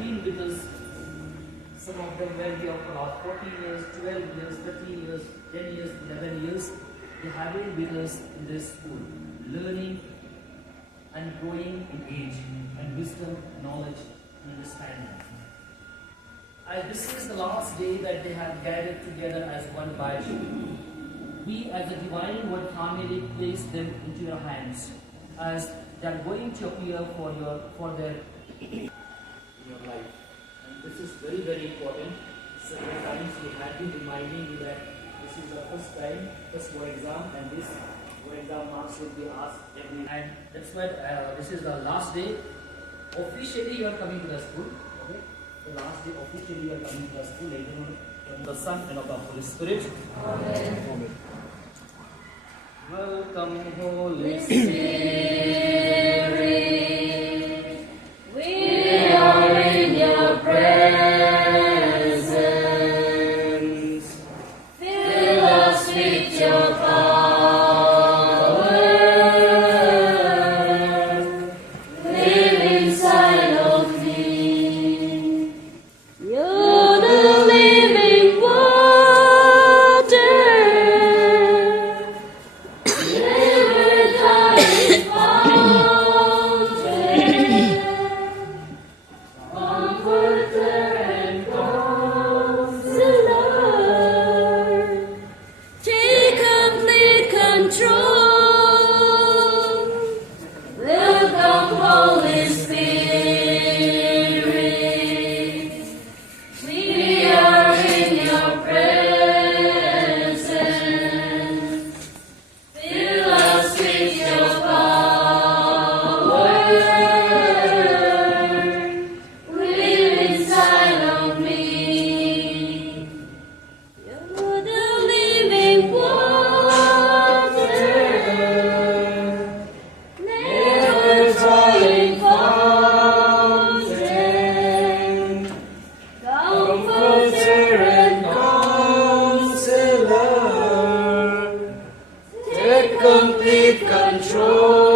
been with us. Some of them were here for last 14 years, 12 years, 13 years, 10 years, 11 years. They have been with us in this school, learning and growing in age and wisdom, knowledge, and understanding. As this is the last day that they have gathered together as one batch, we as a Divine Word family place them into your hands as they are going to appear for their in your life. And this is very, very important. Several times we have been reminding you that this is the first time, first board exam, and this board exam marks will be asked every. And that's why this is the last day. Officially, you are coming to the school. Okay, the last day officially you are coming to the school. Later on, from the Son and of the Holy Spirit. Amen. Amen. Welcome, Holy Spirit. We are in your presence. Fill us with your power. Live inside of me. You're the living water. Never dying fountain. Comforter and counselor, take complete control. Welcome, Holy Spirit. We are in your presence. Fill us with your power. Live inside of me. You're the living water, never drying fountain, comforter and Counselor, take complete control.